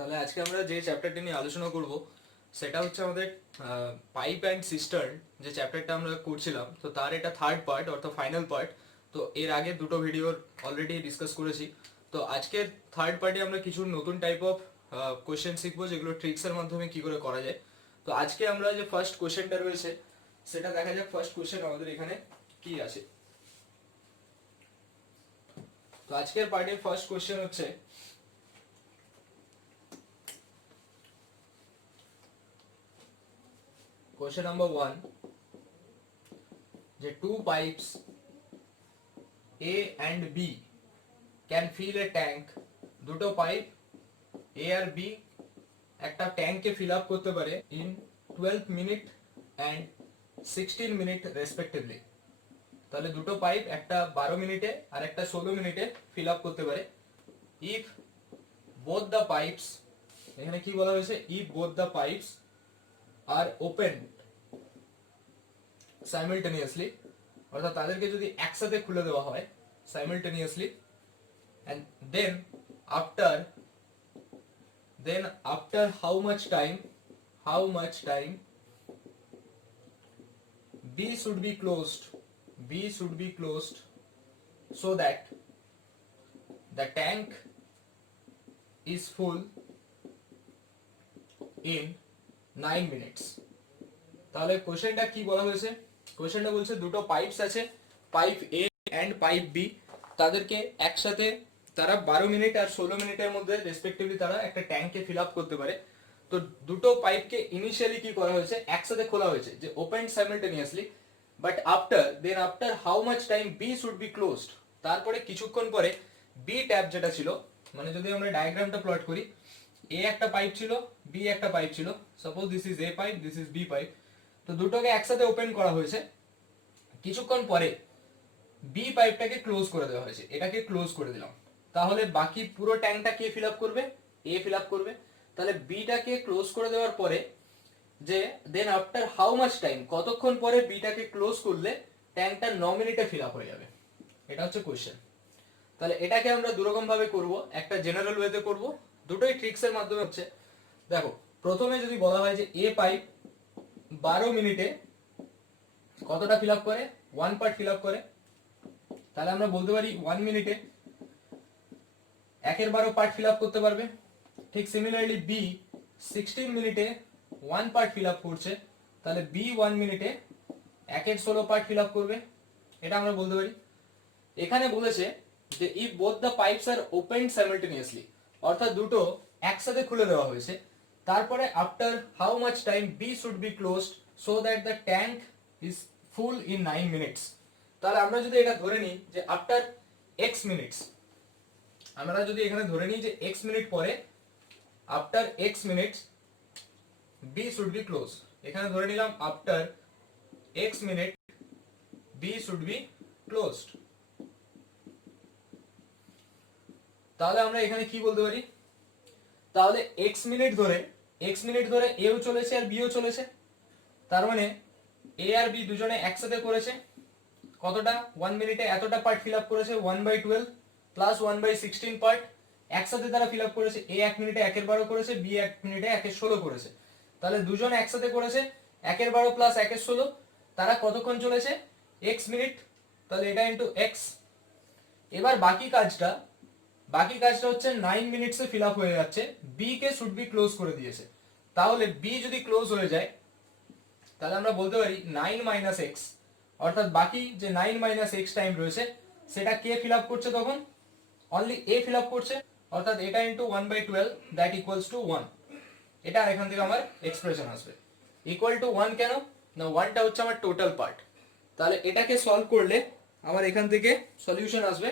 তাহলে আজকে আমরা যে চ্যাপ্টারটি নিয়ে আলোচনা করব সেটা হচ্ছে আমাদের পাইপ অ্যান্ড সিস্টার্ন যে চ্যাপ্টারটা আমরা করছিলাম। তো তার এটা থার্ড পার্ট অর্থাৎ ফাইনাল পার্ট। তো এর আগে দুটো ভিডিওর অলরেডি ডিসকাস করেছি। তো আজকের থার্ড পার্টে আমরা কিছু নতুন টাইপ অফ কোয়েশ্চেন শিখবো যেগুলো ট্রিক্সের মাধ্যমে কি করে করা যায়। তো আজকে আমরা যে ফার্স্ট কোয়েশ্চেনটা রয়েছে সেটা দেখা যাক ফার্স্ট কোয়েশ্চেন আমাদের এখানে কি আছে। তো আজকের পার্টির ফার্স্ট কোয়েশ্চেন হচ্ছে question number 1 যে two pipes A and B can fill a tank। দুটো পাইপ A আর B একটা ট্যাঙ্কে ফিল আপ করতে পারে in 12 minute and 16 minute respectively. তাহলে দুটো পাইপ একটা 12 মিনিটে আর একটা 16 মিনিটে ফিল আপ করতে পারে। if both the pipes, এখানে কি বলা হয়েছে, if both the pipes are open simultaneously, অর্থাৎ তাদেরকে যদি একসাথে খুলে দেওয়া হয় simultaneously, and then after how much time B should be closed so that the tank is full in 9 minutes। তাহলে কোশ্চেনটা কি বলা হয়েছে, কোশ্চেনটা বলছে দুটো পাইপস আছে, pipe A and pipe B, তাদেরকে একসাথে তারা 12 মিনিট আর 16 মিনিটের মধ্যে রেসপেক্টিভলি তারা একটা ট্যাঙ্কে ফিল আপ করতে পারে। তো দুটো পাইপকে ইনিশিয়ালি কি করা হয়েছে, একসাথে খোলা হয়েছে যে open simultaneously, but after how much time B should be closed, তারপরে কিছুক্ষণ পরে বি ট্যাপ যেটা ছিল, মানে যদি আমরা ডায়াগ্রামটা প্লট করি, এ একটা পাইপ ছিল, বি একটা পাইপ ছিল, suppose this is A pipe, this is B pipe. তো দুটোকে একসাথে ওপেন করা হয়েছে, কিছুক্ষণ পরে বি পাইপটাকে ক্লোজ করে দেওয়া হয়েছে, এটাকে ক্লোজ করে দিলাম। তাহলে বাকি পুরো ট্যাঙ্কটা কে ফিল আপ করবে, এ ফিল আপ করবে। তাহলে বিটাকে ক্লোজ করে দেওয়ার পরে যে then after how much time, কতক্ষণ পরে বিটাকে ক্লোজ করলে ট্যাঙ্কটা 9 মিনিটে ফিল আপ হয়ে যাবে, এটা হচ্ছে কোশ্চেন। তাহলে এটাকে আমরা দুরকম ভাবে করব, একটা জেনারেল ওয়েতে করব, দুটোই ট্রিক্স এর মাধ্যমে হচ্ছে। দেখো প্রথমে যদি বলা হয় যে এ পাইপ 12 মিনিটে কতটা ফিল আপ করে, 1 পার্ট ফিল আপ করে, তাহলে আমরা বলতে পারি 1 মিনিটে 1/12 পার্ট ফিল আপ করতে পারবে। ঠিক সিমিলারলি বি 16 মিনিটে 1 পার্ট ফিল আপ করছে, তাহলে বি 1 মিনিটে 1/16 পার্ট ফিল আপ করবে, এটা আমরা বলতে পারি। এখানে বলেছে যে if both the pipes are opened simultaneously, অর্থাৎ দুটো একসাথে খুলে দেওয়া হয়েছে, তারপরে after how much time B should be closed so that the tank is full in 9 minutes. তাহলে আমরা যদি এটা ধরে নিই যে আফটার এক্স মিনিটস, আমরা যদি এখানে ধরে নিই যে এক্স মিনিট পরে after X minutes B should be close, এখানে ধরে নিলাম after X minute B should be closed. তাহলে আমরা এখানে কি বলতে পারি, তাহলে এক্স মিনিট ধরে এও চলেছে আর বিও চলেছে, তার মানে এ আর বি দুজনে একসাথে করেছে কতটা, 1 মিনিটে এতটা পার্ট ফিল আপ করেছে, 1/12 প্লাস 1/16 পার্ট একসাথে তারা ফিল আপ করেছে। এ 1 মিনিটে 1/12 করেছে, বি 1 মিনিটে 1/16 করেছে, তাহলে দুজন একসাথে করেছে 1/12 প্লাস 1/16, তারা কতক্ষণ চলেছে, এক্স মিনিট, তাহলে এটা ইন্টু এক্স। এবার বাকি কাজটা হচ্ছে 9 মিনিটসে ফিল আপ হয়ে যাচ্ছে, বি কে শুড বি ক্লোজ করে দিয়েছে। তাহলে বি যদি ক্লোজ হয়ে যায় তাহলে আমরা বলতে পারি 9 মাইনাস এক্স, অর্থাৎ বাকি যে 9 মাইনাস এক্স টাইম রয়েছে সেটা কে ফিল আপ করছে, তখন অনলি এ ফিল আপ করছে, অর্থাৎ এটা ইন্টু 1/12 দ্যাট ইকুয়ালস টু 1। এটা এখান থেকে আমার এক্সপ্রেশন আসবে ইকুয়াল টু 1। কেন না, 1টা হচ্ছে আমার টোটাল পার্ট। তাহলে এটাকে সলভ করলে আমার এখান থেকে সলিউশন আসবে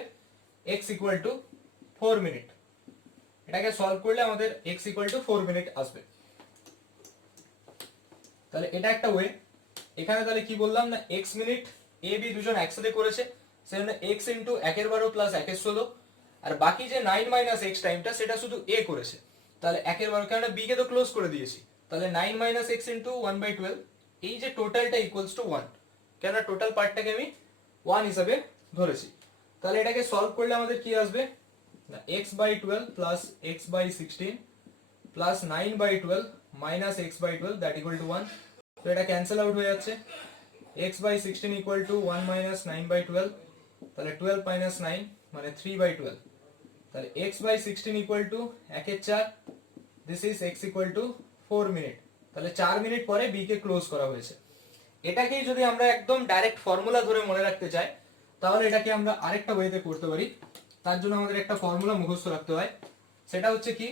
x ইকুয়াল টু 4 মিনিট। এটাকে সলভ করলে আমাদের x ইকুয়াল টু 4 মিনিট আসবে। তাহলে এটা একটা ওয়ে। এখানে তাহলে কি বললাম না, x মিনিট এ বি দুজন একসাথে করেছে, সেজন্য x ইনটু 1/12 প্লাস 1/16, আর বাকি যে 9 মাইনাস x টাইমটা সেটা শুধু a করেছে, তাহলে 1/12, কারণ b কে তো ক্লোজ করে দিয়েছি, তাহলে 9 মাইনাস x ইনটু 1/12, এই যে টোটালটা ইকুয়ালস টু 1, কেন টোটাল পার্টটাকে আমি 1 হিসাবে ধরেছি। তাহলে এটাকে সলভ করলে আমাদের কি আসবে না, x/12 plus x/16 plus 9/12 minus x/12 that equal to 1। তো এটা ক্যান্সেল আউট হয়ে যাচ্ছে, x/16 ইকুয়াল টু 1 মাইনাস 9/12, তাহলে 12 মাইনাস 9 মানে 3/12, তাহলে x/16 equal to 1/4, this is x equal to 4 minute. তাহলে 4 মিনিট পরে b কে ক্লোজ করা হয়েছে। এটাকেই যদি আমরা একদম ডাইরেক্ট ফর্মুলা ধরে মনে রাখতে চাই তাহলে এটাকে আমরা আরেকটা ওয়েতে করতে পারি। তার জন্য আমাদের একটা ফর্মুলা মুখস্থ রাখতে হয়, সেটা হচ্ছে কি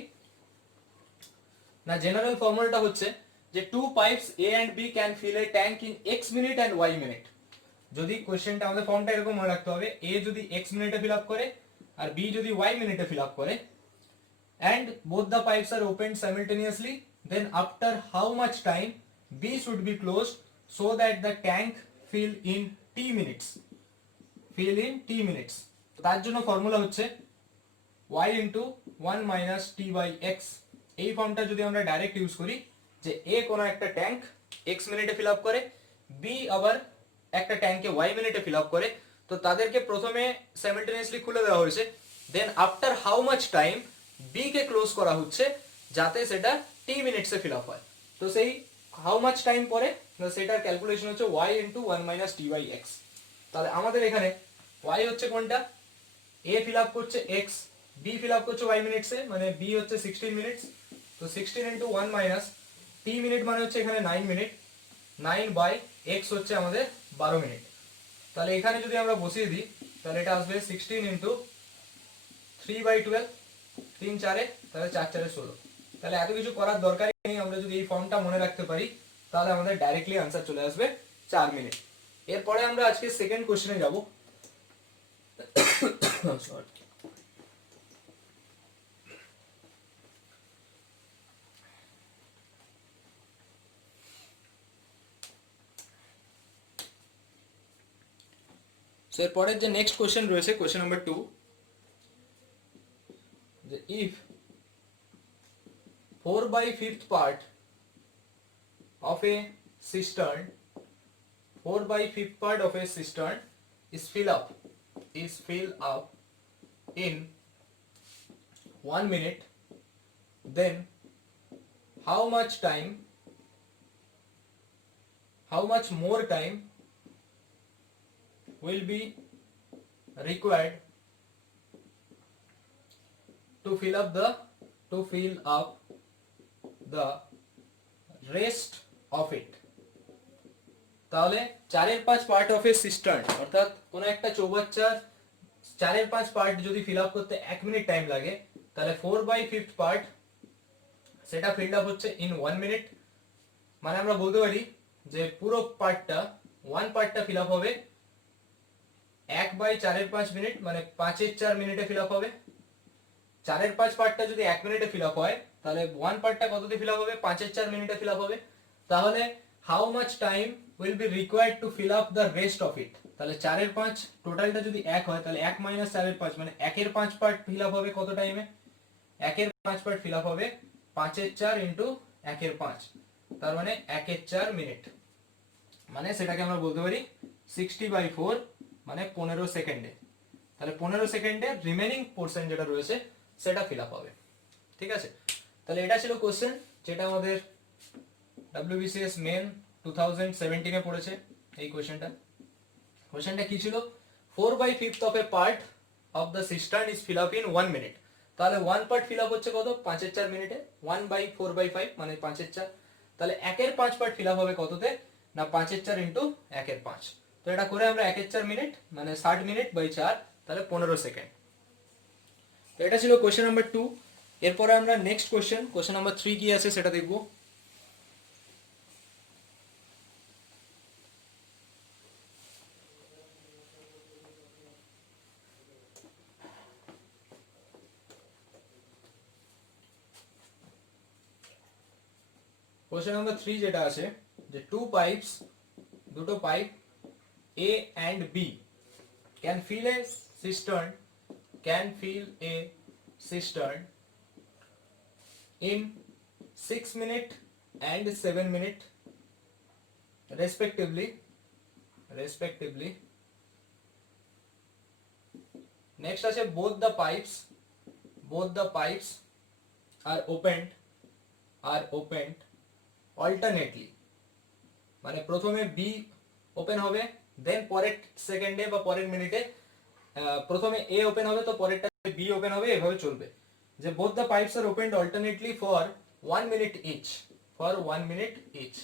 না, জেনারেল ফর্মুলাটা হচ্ছে যে two pipes A and B can fill a tank in X minute and Y minute. যদি কোশ্চেনটা আমাদের ফর্মটা এরকম মনে রাখতে হবে, এ যদি এক্স মিনিটে ফিল আপ করে আর বি যদি ওয়াই মিনিটে ফিল আপ করে, and both the pipes are opened simultaneously, then after how much time B should be closed so that the tank fill in t minutes, fill in t minutes। তার জন্য formula হচ্ছে y into 1 minus t by x। এই ফর্মটা যদি আমরা direct use করি যে a কোন একটা ট্যাঙ্ক x মিনিটে ফিল আপ করে, b আবার একটা ট্যাঙ্কে y মিনিটে ফিল আপ করে, তো তাদেরকে প্রথমে সাইমালটেনিয়াসলি খুলে দেওয়া হয়েছে, then after how much time B কে ক্লোজ করা হচ্ছে যাতে সেটা টি মিনিটসে ফিল আপ হয়। তো সেই হাউ মাচ টাইম পরে সেটার ক্যালকুলেশন হচ্ছে y into 1 minus T by X. তাহলে আমাদের এখানে y হচ্ছে কোনটা, a ফিল আপ করছে x, b ফিল আপ করছে y মিনিটসে, মানে b হচ্ছে 16 মিনিটস, তো 16 ইন্টু 1 মাইনাস টি মিনিট মানে হচ্ছে এখানে 9 মিনিট, 9 বাই x হচ্ছে আমাদের 12 মিনিট। তাহলে এখানে যদি আমরা বসিয়ে দিই তাহলে এটা আসবে 16 ইন্টু 3/12, 3 4 তাহলে 4 4 16। তাহলে এত কিছু করার দরকারই নেই, আমরা যদি এই ফর্মটা মনে রাখতে পারি তাহলে আমাদের ডাইরেক্টলি आंसर চলে আসবে 4 মিনিট। এরপরে আমরা আজকে সেকেন্ড কোশ্চেনে যাব। সরি, সো এরপরে যে নেক্সট কোশ্চেন রয়েছে কোশ্চেন নাম্বার 2, যে if 4/5 part of a cistern, 4/5 part of a cistern is fill up in 1 minute, then how much more time will be required to fill up the rest of it। তাহলে 4/5 part of A cistern, অর্থাৎ কোন একটা চৌবাচ্চার 4/5 part যদি feel up করতে 1 minute time লাগে, তাহলে 4/5 part সেটা feel up হচ্ছে ইন 1 মিনিট। মানে আমরা বলতে পারি যে পুরো পার্টটা 1 পার্টটা ফিল আপ হবে 1/4/5 মিনিট, মানে 5/4 মিনিটে ফিল আপ হবে। 4/5 পার্টটা যদি 1 মিনিটে ফিল আপ হয় তাহলে 1 পার্টটা কততে ফিল আপ হবে, 5/4 মিনিটে ফিল আপ হবে। তাহলে how much time will be required to fill up the rest of it. তাহলে 4/5 টোটালটা যদি 1 হয় তাহলে 1 মাইনাস 4/5 মানে 1/5 পার্ট ফিল আপ হবে কত টাইমে, 1/5 পার্ট ফিল আপ হবে 5/4 ইন্টু 1/5, তার মানে 1/4 মিনিট। মানে সেটাকে আমরা বলতে পারি 60/4 মানে 15 সেকেন্ডে। তাহলে 15 সেকেন্ডে রিমেনিং পোরশন যেটা রয়েছে সেটা ফিল আপ হবে। ঠিক আছে, তাহলে এটা ছিল কোশ্চেন যেটা আমাদের WBCS মেন 2017 এ পড়েছে। এই কোশ্চেনটা কি ছিল, 4/5 of A part of the cistern is fill up in 1 minute. তাহলে 1 পার্ট ফিল আপ হচ্ছে কত, 5/4 মিনিটে, 1/4/5 মানে 5/4। তাহলে 1/5 পার্ট ফিল আপ হবে কততে না 5/4 ইন্টু 1/5। তো এটা করে আমরা 1/4 মিনিট মানে 60 মিনিট বাই 4 তাহলে 15 সেকেন্ড। তো এটা ছিল কোশ্চেন নাম্বার 2। এরপরে আমরা নেক্সট কোশ্চেন নাম্বার 3 কি আছে সেটা দেখব। কোশ্চেন নাম্বার 3 যেটা আছে যে দুটো pipe A and B can fill a cistern in 6 minutes and 7 minutes respectively. Next আছে both the pipes are opened are opened alternately, মানে প্রথমে বি ওপেন হবে, দেন পরের সেকেন্ডে বা পরের মিনিটে প্রথমে এ ওপেন হবে তো পরেরটা বি ওপেন হবে, এভাবে চলবে। যে both the pipes are opened alternately for 1 minute each, for 1 minute each,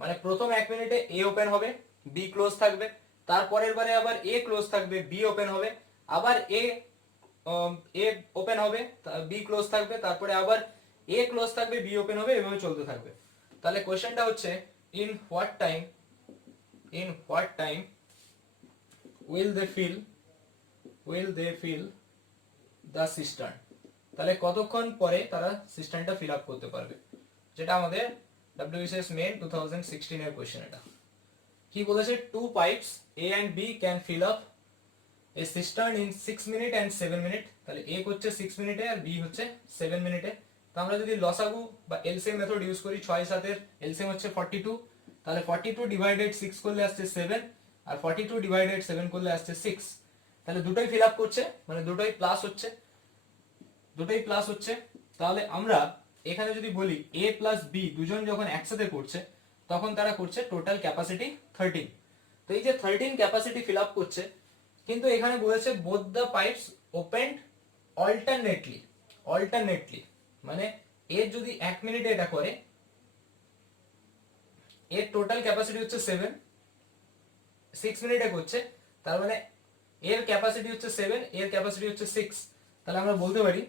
মানে প্রথম 1 মিনিটে এ ওপেন হবে, বি ক্লোজ থাকবে, তারপরের বারে আবার এ ক্লোজ থাকবে, বি ওপেন হবে, আবার এ ওপেন হবে, বি ক্লোজ থাকবে, তারপরে আবার এ ক্লোজ থাকবে, বি ওপেন হবে, এভাবে চলতে থাকবে। তাহলে কোশ্চেনটা হচ্ছে in what time will they fill the cistern, তাহলে কতক্ষণ পরে তারা সিস্টেমটা ফিল আপ করতে পারবে, যেটা আমাদের WBCS মেন 2016 এর কোশ্চেন। এটা কি বলেছে, two pipes A and B can fill up a cistern in 6 minute and 7 minute, তাহলে এ হচ্ছে 6 মিনিটে আর বি হচ্ছে 7 মিনিটে। তো আমরা যদি লসাগু বা এলসিএম মেথড ইউজ করি, 6 7 এর এলসিএম হচ্ছে 42, তাহলে 42 ডিভাইডেড 6 করলে আসছে 7, আর 42 ডিভাইডেড 7 করলে আসছে 6, তাহলে দুটোই ফিল আপ করছে, মানে দুটোই প্লাস হচ্ছে। তাহলে আমরা এখানে যদি বলি এ প্লাস বি দুজন যখন একসাথে করছে তখন তারা করছে টোটাল ক্যাপাসিটি 13। তো এই যে 13 ক্যাপাসিটি ফিল আপ করছে, কিন্তু এখানে বলেছে both the pipes opened alternately, মানে এর যদি 1 মিনিটে এটা করে, এর টোটাল ক্যাপাসিটি হচ্ছে 7, 6 মিনিটে করছে, তার মানে এর ক্যাপাসিটি হচ্ছে 7, এর ক্যাপাসিটি হচ্ছে 6, তাহলে আমরা বলতে পারি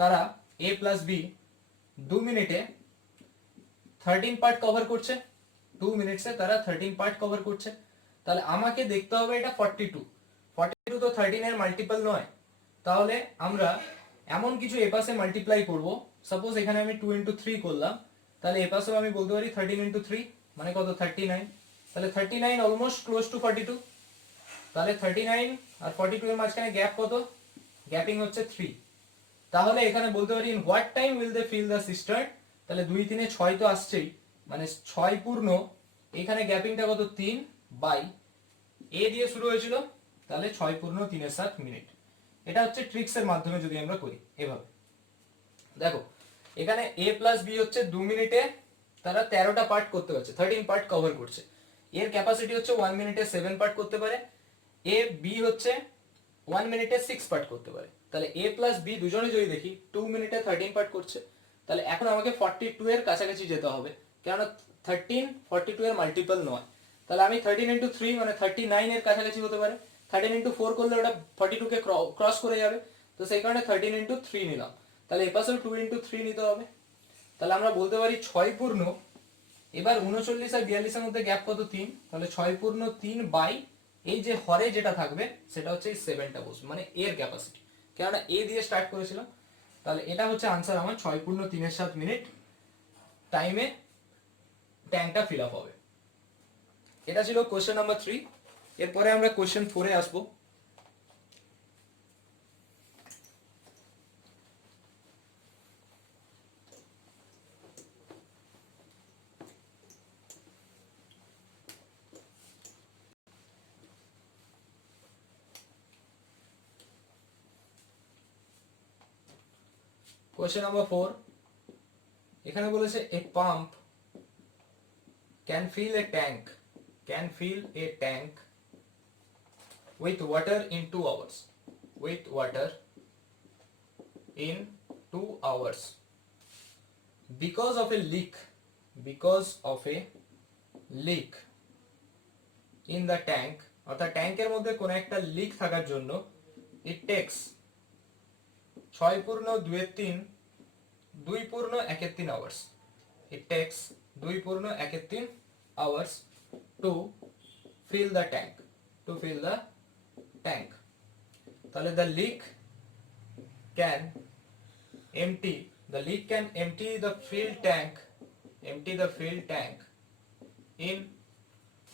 তারা এ প্লাস বি 2 মিনিটে 13 পার্ট কভার করছে, 2 মিনিটসে তারা 13 পার্ট কভার করছে। তাহলে আমাকে দেখতে হবে এটা 42 তো 13 এর মাল্টিপল নয়, তাহলে আমরা এমন কিছু এপাশে মাল্টিপ্লাই করব, সাপোজ এখানে আমি 2 ইন্টু 3 করলাম, তাহলে এপাশেও আমি বলতে পারি 13 ইন্টু 3 মানে কত, 39, তাহলে 39 অলমোস্ট ক্লোজ টু 42, তাহলে 39 আর 42 এর মাঝখানে গ্যাপ কত, গ্যাপিং হচ্ছে 3, তাহলে এখানে বলতে পারি in what time will they fill the cistern, তাহলে 2 3 এ 6 তো আসছেই, মানে 6 পূর্ণ, এখানে গ্যাপিংটা কত 3 বাই এ দিয়ে শুরু হয়েছিল, তাহলে 6 পূর্ণ 3 এর 7 মিনিট। এটা হচ্ছে ট্রিক্স এর মাধ্যমে যদি আমরা করি এভাবে। দেখো এখানে এ প্লাস বি হচ্ছে 2 মিনিটে তারা 13টা পার্ট করতে পারছে, 13 পার্ট কভার করছে, এর ক্যাপাসিটি হচ্ছে 1 মিনিটে 7 পার্ট করতে পারে, এ বি হচ্ছে 1 মিনিটে 6 পার্ট করতে পারে। তাহলে এ প্লাস বি দুজনে যদি দেখি 2 মিনিটে 13 পার্ট করছে, তাহলে এখন আমাকে 42 এর কাছাকাছি যেতে হবে, কারণ 13 42 এর মাল্টিপল নয়, তাহলে আমি 13 ইন্টু 3 মানে 39 এর কাছাকাছি হতে পারে, 13 ইন্টু 4 করলে ওটা 42 কে ক্রস করে যাবে, তো সেই কারণে 13 ইন্টু 3 নিলাম, তাহলে এপাশেও 2 ইন্টু 3 নিতে হবে, তাহলে আমরা বলতে পারি 6 পূর্ণ, এবার 39 আর 42 এর মধ্যে গ্যাপ কত 3, তাহলে 6 পূর্ণ 3 বাই এই যে হরে যেটা থাকবে সেটা হচ্ছে এই 7টা বসবে, মানে এর ক্যাপাসিটি, কেননা এ দিয়ে স্টার্ট করেছিলাম, তাহলে এটা হচ্ছে আনসার আমার 6 পূর্ণ 3 এর 7 মিনিট টাইমে ট্যাঙ্কটা ফিল আপ হবে। এটা ছিল কোশ্চেন নাম্বার 3। এরপরে আমরা কোশ্চেন 4 এ আসবো। কোশ্চেন নাম্বার 4, এখানে বলেছে a pump can fill a tank with water in 2 hours, because of a leak in the tank, অর্থাৎ ট্যাঙ্কের মধ্যে কোন একটা লিক থাকার জন্য it takes 6 পূর্ণ 2 এর 3 2 পূর্ণ 1 এর 3 আওয়ার্স, it takes 2 পূর্ণ 1 এর 3 hours to fill the tank, তাহলে the leak can empty the filled tank in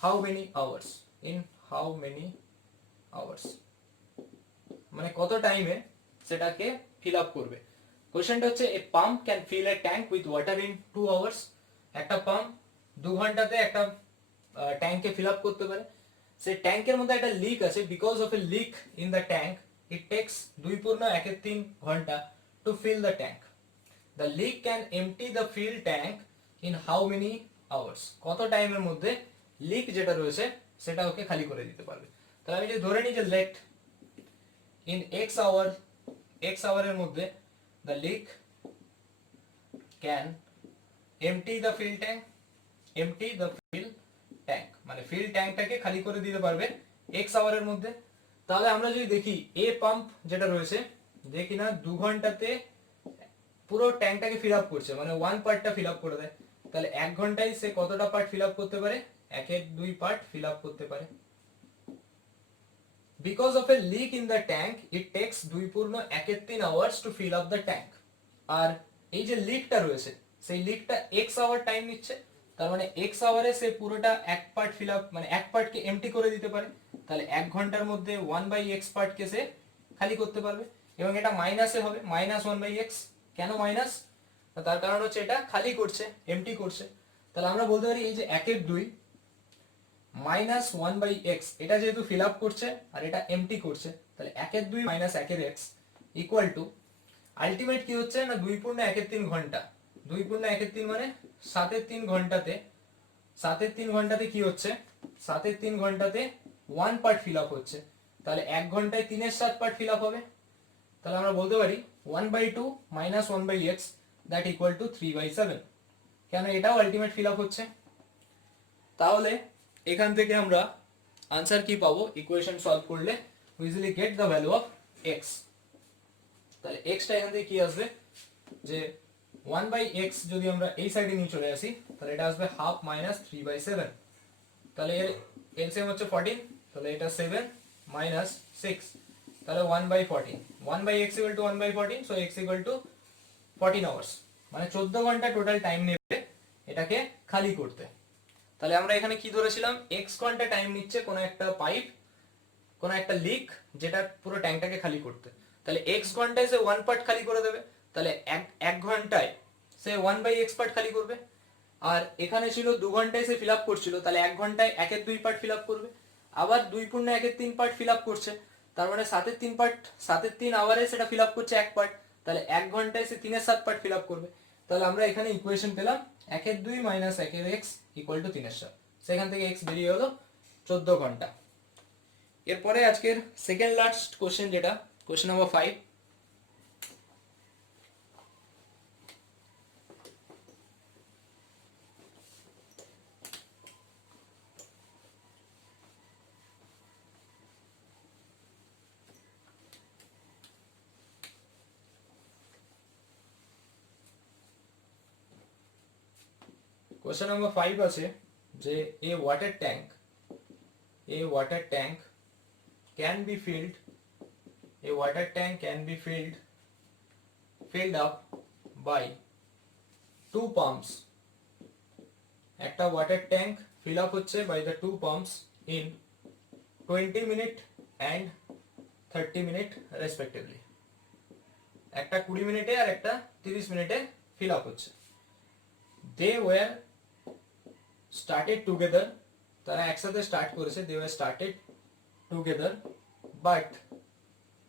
how many hours, মানে কত টাইমে সেটাকে ফিল আপ করবে। কোশ্চেনটা হচ্ছে a pump can fill a tank with water in 2 hours, একটা পাম্প 2 ঘন্টাতে একটা ট্যাঙ্কে ফিল আপ করতে পারে, সেই ট্যাঙ্কের মধ্যে একটা লিক আছে, because of a leak in the tank it takes 2 পূর্ণ 1 এর 3 ঘন্টা to fill the tank. The leak can empty the fill tank in how many hours, কত টাইমের মধ্যে লিক যেটা রয়েছে সেটা ওকে খালি করে দিতে পারবে। তাহলে আমি যদি ধরে নিই যে লেট ইন এক্স আওয়ারের মধ্যে the leak can empty the fill tank, মানে ফিল ট্যাঙ্কটাকে খালি করে দিতে পারবে এক্স আওয়ারের মধ্যে। তাহলে আমরা যদি দেখি এ পাম্প যেটা রয়েছে, দেখি না 2 ঘন্টাতে পুরো ট্যাঙ্কটাকে ফিল আপ করছে, মানে 1 পার্টটা ফিল আপ করে দেয়। তাহলে 1 ঘন্টায় সে কতটা পার্ট ফিল আপ করতে পারে? 1-2 পার্ট ফিল আপ করতে পারে। Because of a leak in the tank it takes 2.1 hours to fill up the tank. আর এই যে লিকটা রয়েছে সেই লিকটা এক্স আওয়ার টাইম নিচ্ছে, তার মানে এক্স আওয়ারে সে পুরোটা 1 পার্ট ফিল আপ, মানে 1 পার্টকে এমটি করে দিতে পারে। তাহলে 1 ঘন্টার মধ্যে 1/x পার্টকে সে খালি করতে পারবে, এবং এটা মাইনাসে হবে, -1/x। কেন মাইনাস? তার কারণ হচ্ছে এটা খালি করছে, এমটি করছে। তাহলে আমরা বলতে পারি এই যে 1/2 -1/x, এটা যেহেতু ফিল আপ করছে আর এটা এমটি করছে, তাহলে 1/2 - 1/x ইকুয়াল টু আলটিমেট কি হচ্ছে না 2.1/3 ঘন্টা। 2.1/3 মানে 7/3 ঘন্টাতে, 7/3 ঘন্টাতে কি হচ্ছে? 7/3 ঘন্টাতে 1 পার্ট ফিল আপ হচ্ছে। তাহলে 1 ঘন্টায় 3/7 পার্ট ফিল আপ হবে। তাহলে আমরা বলতে পারি 1/2 - 1/x দ্যাট ইকুয়াল টু 3/7। কেন? এটাও আলটিমেট ফিল আপ হচ্ছে। তাহলে এখান থেকে আমরা আনসার কি পাবো? ইকুয়েশন সলভ করলে we easily get the value of x। তাহলে x টা এখান থেকে কি আসবে যে 1/x যদি আমরা এই সাইডে নিয়ে চলে আসি তাহলে এটা আসবে হাফ মাইনাস 3/7। তাহলে এর এলসিএম হচ্ছে 14, তাহলে এটা 7 মাইনাস 6, তাহলে 1/14। 1/x equal to 1/14, so x equal to 14 hours, মানে 14 ঘন্টা টোটাল টাইম নেবে এটাকে খালি করতে। তাহলে আমরা এখানে কি ধরেছিলাম? x ঘন্টা টাইম নিচ্ছে কোন একটা পাইপ, কোন একটা লিক যেটা পুরো ট্যাঙ্কটাকে খালি করতে। তাহলে x ঘন্টায় সে 1 পার্ট খালি করে দেবে, তাহলে 1 ঘন্টায় সে 1/x পার্ট খালি করবে। আর এখানে ছিল 2 ঘন্টায় সে ফিল আপ করছিল, তাহলে 1 ঘন্টায় 1/2 পার্ট ফিল আপ করবে। আবার 2.1/3 পার্ট ফিল আপ করছে, তার মানে 7/3 পার্ট, 7/3 আওয়ারে সেটা ফিল আপ করছে 1 পার্ট, তাহলে 1 ঘন্টায় সে 3/7 পার্ট ফিল আপ করবে। তাহলে আমরা এখানে ইকুয়েশন পেলাম 1/2 - 1/x ইকুয়াল টু 3/7। সেখান থেকে x বেরিয়ে হলো 14 ঘন্টা। এরপরে আজকের সেকেন্ড লাস্ট কোশ্চেন, যেটা কোশ্চেন নাম্বার 5। কোশ্চেন নাম্বার 5 আছে যে a water tank can be filled, a water tank can be filled up by 2 pumps। একটা ওয়াটার ট্যাঙ্ক ফিল আপ হচ্ছে by the 2 pumps in 20 minute and 30 minute respectively। একটা 20 মিনিটে আর একটা 30 মিনিটে feel up হচ্ছে। they were started together, তারা একসাথে start করেছে, they were started together but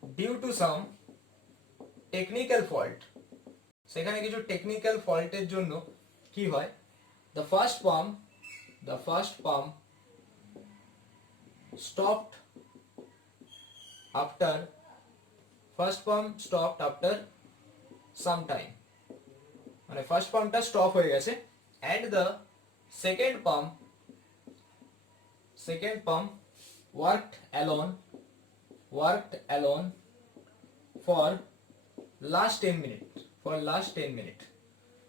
due to some technical fault, সেখানে কিছু টেকনিক্যাল ফল্টের জন্য কি হয়, the first pump stopped after some time, মানে ফার্স্ট পাম্পটা স্টপ হয়ে গেছে, and the second pump worked alone for last 10 minutes।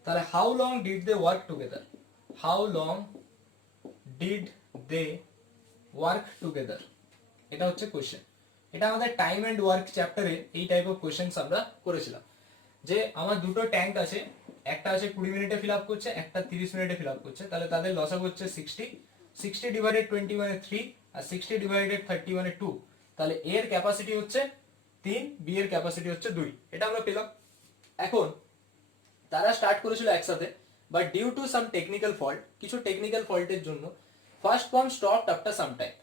তাহলে how long did they work together? এটা হচ্ছে কোশ্চেন। এটা আমাদের টাইম এন্ড ওয়ার্ক চ্যাপ্টারে এই টাইপ অফ কোশ্চেন্স আমরা করেছিলাম, যে আমার দুটো ট্যাঙ্ক আছে, একটা আছে 20 মিনিটে ফিল আপ করছে, একটা 30 মিনিটে ফিল আপ করছে। তাহলে তাদের লসাগু হচ্ছে 60 ডিভাইডেড 20 মানে 3, আর 60 ডিভাইডেড 30 মানে 2। তাহলে এর ক্যাপাসিটি হচ্ছে 3, বি এর ক্যাপাসিটি হচ্ছে 2। এটা আমরা পেলাম। এখন তারা স্টার্ট করেছিল একসাথে, but due to some technical fault, কিছু টেকনিক্যাল ফল্টের জন্য first pump stopped after some time.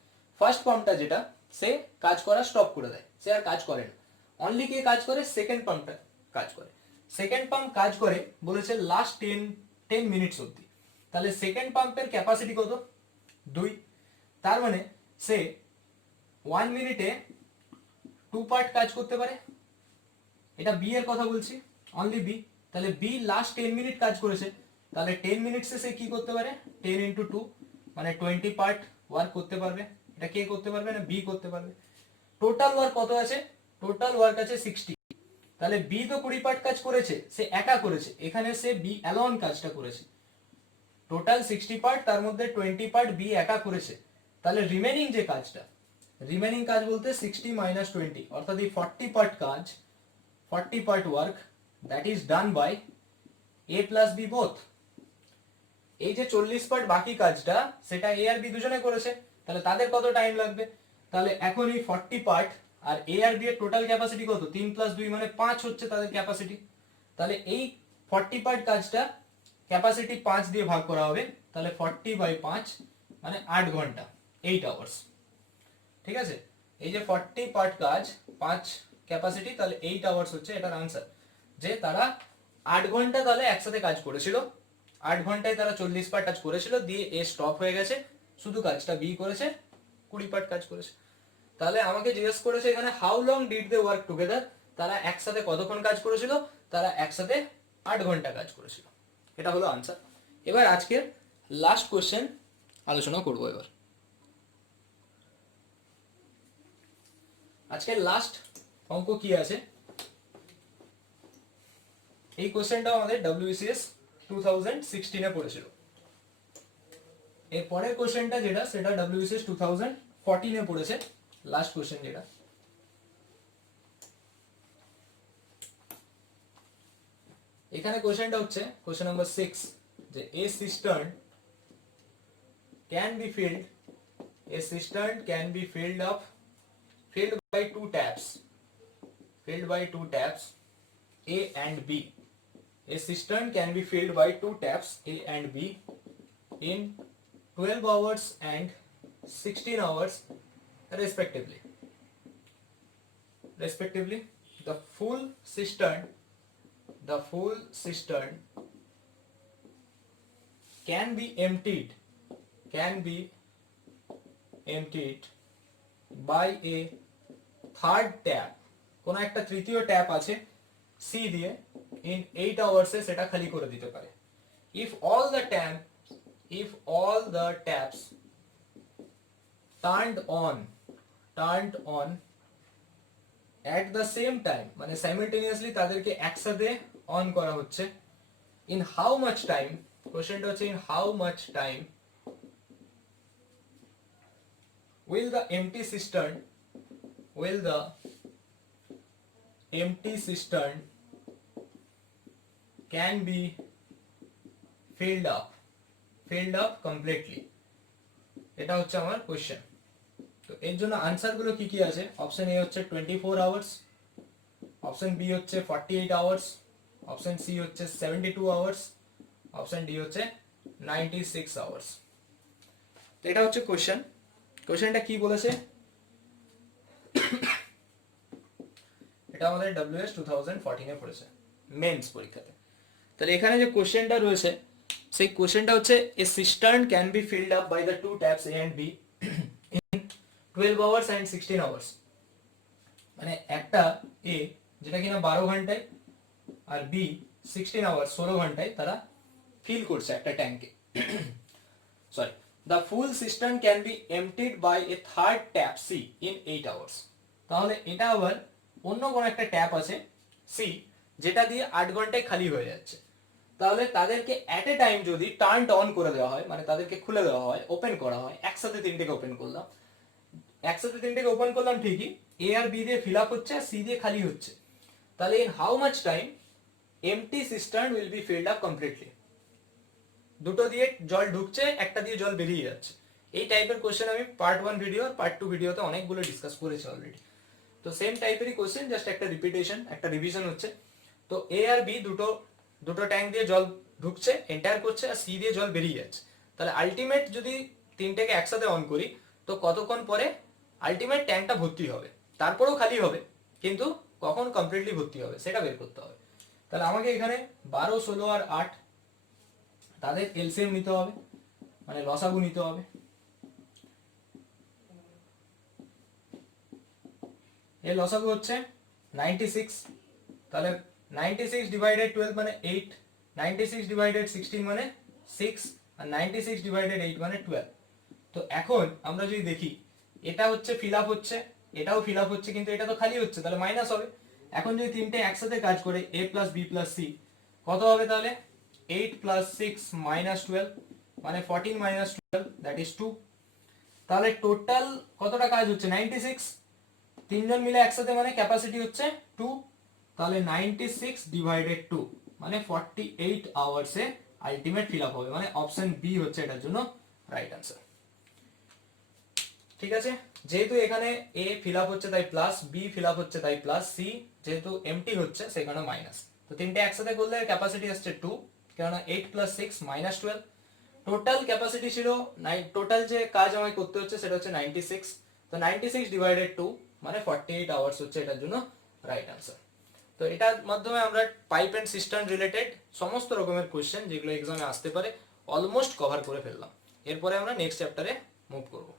First পাম্পটা যেটা সে কাজ করা স্টপ করে দেয়, সে আর কাজ করে না। অনলি কে কাজ করে? সেকেন্ড পাম্পটা কাজ করে। সেকেন্ড পাম্প কাজ করে বলেছে লাস্ট 10 মিনিটস অবধি। তাহলে সেকেন্ড পাম্পের ক্যাপাসিটি কত? 2। তার মানে সে 1 মিনিটে 2 পার্ট কাজ করতে পারে। এটা বি এর কথা বলছি, অনলি বি। তাহলে বি লাস্ট 10 মিনিট কাজ করেছে, তাহলে 10 মিনিটসে সে কি করতে পারে? 10 ইন্টু 2 মানে 20 পার্ট ওয়ার্ক করতে পারবে। এটা কে করতে পারবে? না বি করতে পারবে। টোটাল ওয়ার্ক কত আছে? টোটাল ওয়ার্ক আছে 60। তাহলে বি তো 20 পার্ট কাজ করেছে, সে একা করেছে, এখানে সে বি অ্যালোন কাজটা করেছে। টোটাল 60 পার্ট, তার মধ্যে 20 পার্ট বি একা করেছে। তাহলে রিমেনিং যে কাজটা, রিমেনিং কাজ বলতে 60 মাইনাস 20, অর্থাৎ এই 40 পার্ট কাজ, 40 part work that is done by A plus B both. এই যে 40 পার্ট বাকি কাজটা সেটা এ আর বি দুজনে করেছে, তাহলে তাদের কত টাইম লাগবে? তাহলে এখন এই 40 পার্ট আর এ আর বি এর টোটাল ক্যাপাসিটি কত? 3 প্লাস 2 মানে 5 হচ্ছে তাদের ক্যাপাসিটি। তাহলে এই 40 পার্ট কাজটা ক্যাপাসিটি 5 দিয়ে ভাগ করা হবে, তাহলে 40/5 মানে 8 ঘন্টা, 8 আওয়ার্স। ঠিক আছে, এই যে 40 পার্ট কাজ 5 ক্যাপাসিটি, তাহলে 8 আওয়ার্স হচ্ছে এটার আনসার। যে তারা 8 ঘন্টা তাহলে একসাথে কাজ করেছিল, 8 ঘন্টায় তারা 40 পার্ট কাজ করেছিল, দিয়ে এ স্টপ হয়ে গেছে, শুধু কাজটা বি করেছে, 20 পার্ট কাজ করেছে। তাহলে আমাকে জিজ্ঞেস করেছে এখানে how long did they work together, তারা একসাথে কতক্ষণ কাজ করেছিল? তারা একসাথে 8 ঘন্টা কাজ করেছিল। এটা হলো আনসার। এবার আজকের লাস্ট কোশ্চেন আলোচনা করব। এবার আজকের লাস্ট অঙ্ক কি আছে, এই কোশ্চেনটাও আমাদের WBCS 2016 এ পড়েছিল। এর পরের কোশ্চেনটা যেটা, সেটা WBCS 2014 এ পড়েছে, লাস্ট কোশ্চেন যেটা। এখানে কোশ্চেনটা হচ্ছে কোশ্চেন নাম্বার 6, যে a cistern can be filled, a cistern can be filled by two taps, A and B. A cistern can be filled by two taps A and B in 12 hours and 16 hours respectively. The full cistern can be emptied by a third tap, কোন একটা তৃতীয় tap আছে C দিয়ে, in 8 hours এ সেটা খালি করে দিতে পারে। if all the taps turned on at the same time, মানে simultaneously তাদেরকে একসাথে অন করা হচ্ছে, in how much time, কোশ্চেনটা হচ্ছে in how much time will the empty cistern can be filled up completely? এটা হচ্ছে আমার কোশ্চেন। তো এর জন্য আনসার গুলো কি কি আছে? অপশন এ হচ্ছে 24 আওয়ার্স, অপশন বি হচ্ছে 48 আওয়ার্স, অপশন সি হচ্ছে 72 আওয়ার্স, অপশন ডি হচ্ছে 96 আওয়ার্স। তো এটা হচ্ছে কোশ্চেন। কোশ্চেনটা কি বলেছে? এটা আমাদের WS 2014 এ পড়েছে মেন্স পরীক্ষাতে। তাহলে এখানে যে কোশ্চেনটা রয়েছে সেই কোশ্চেনটা হচ্ছে a cistern can be filled up by the two taps A and B in 12 hours and 16 hours. মানে একটা এ যেটা কিনা 12 ঘন্টায় আর বি 16 আওয়ার্স 16 ঘন্টায় তারা ফিল করছে একটা ট্যাঙ্কে। Sorry, the full cistern can be emptied by a third tap C in 8 hours. তাহলে এটা আবার অন্য কোন একটা ট্যাপ আছে সি যেটা দিয়ে 8 ঘন্টায় খালি হয়ে যাচ্ছে। তাহলে তাদেরকে এট এ টাইম যদি টার্ন অন করে দেওয়া হয়, মানে তাদেরকে খুলে দেওয়া হয়, ওপেন করা হয়, একসাথে তিনটেকে ওপেন করলাম ঠিকই, এ আর বি দিয়ে ফিল আপ হচ্ছে আর সি দিয়ে খালি হচ্ছে। তাহলে in how much time empty cistern will be filled up completely? দুটো দিয়ে জল ঢুকছে, একটা দিয়ে জল বেরিয়ে যাচ্ছে। এই টাইপের কোশ্চেন আমি পার্ট 1 ভিডিও আর পার্ট 2 ভিডিওতে অনেকগুলো ডিসকাস করেছি অলরেডি। তো সেম টাইপেরই কোশ্চেন, জাস্ট একটা রিপিটেশন, একটা রিভিশন হচ্ছে। তো এ আর বি দুটো ট্যাঙ্ক দিয়ে জল ঢুকছে, এন্টার করছে, আর সি দিয়ে জল বেরিয়ে যাচ্ছে। তাহলে আলটিমেট যদি তিনটেকে একসাথে অন করি তো কতক্ষণ পরে আলটিমেট ট্যাঙ্কটা ভর্তি হবে? তারপরেও খালি হবে, কিন্তু কখন কমপ্লিটলি ভর্তি হবে সেটা বের করতে হবে। তাহলে আমাকে এখানে 12, 16 আর 8 তাদের এলসিএম নিতে হবে, মানে লসাগু নিতে হবে। এর লসাগু হচ্ছে 96। তাহলে 96 ডিভাইডেড 12 মানে 8, 96 ডিভাইডেড 16 মানে 6, আর 96 ডিভাইডেড 8 মানে 12। তো এখন আমরা যদি দেখি এটা হচ্ছে ফিল আপ হচ্ছে, এটাও ফিল আপ হচ্ছে, কিন্তু এটা তো খালি হচ্ছে, তাহলে মাইনাস হবে। এখন যদি তিনটে একসাথে কাজ করে a plus B plus C কত হবে তাহলে? 8 প্লাস 6 মাইনাস 12 মানে 14 মাইনাস 12 দ্যাট ইজ 2। তাহলে টোটাল কতটা কাজ হচ্ছে? 96। তিনজন মিলে একসাথে মানে ক্যাপাসিটি হচ্ছে 2। তাহলে 96 ডিভাইডেড 2 মানে 48 আওয়ার্সে আলটিমেট ফিল আপ হবে, মানে অপশন বি হচ্ছে এটার জন্য রাইট আনসার। ঠিক আছে, যেহেতু এখানে এ ফিল আপ হচ্ছে তাই প্লাস, বি ফিল আপ হচ্ছে তাই প্লাস, সি যেহেতু এমটি হচ্ছে সেখানে মাইনাস। তো তিনটে একসাথে করলে ক্যাপাসিটি আসছে 2, কেননা 8 প্লাস 6 মাইনাস 12। টোটাল ক্যাপাসিটি ছিল টোটাল যে কাজ আমায় করতে হচ্ছে সেটা হচ্ছে 96। তো 96 ডিভাইডেড 2 মানে 48 আওয়ার্স হচ্ছে এটার জন্য রাইট আনসার। তো এটার মাধ্যমে আমরা পাইপ এন্ড সিস্টেম রিলেটেড সমস্ত রকমের কোশ্চেন যেগুলো এক্সামে আসতে পারে অলমোস্ট কভার করে ফেললাম। এরপরে আমরা নেক্সট চ্যাপ্টারে মুভ করবো।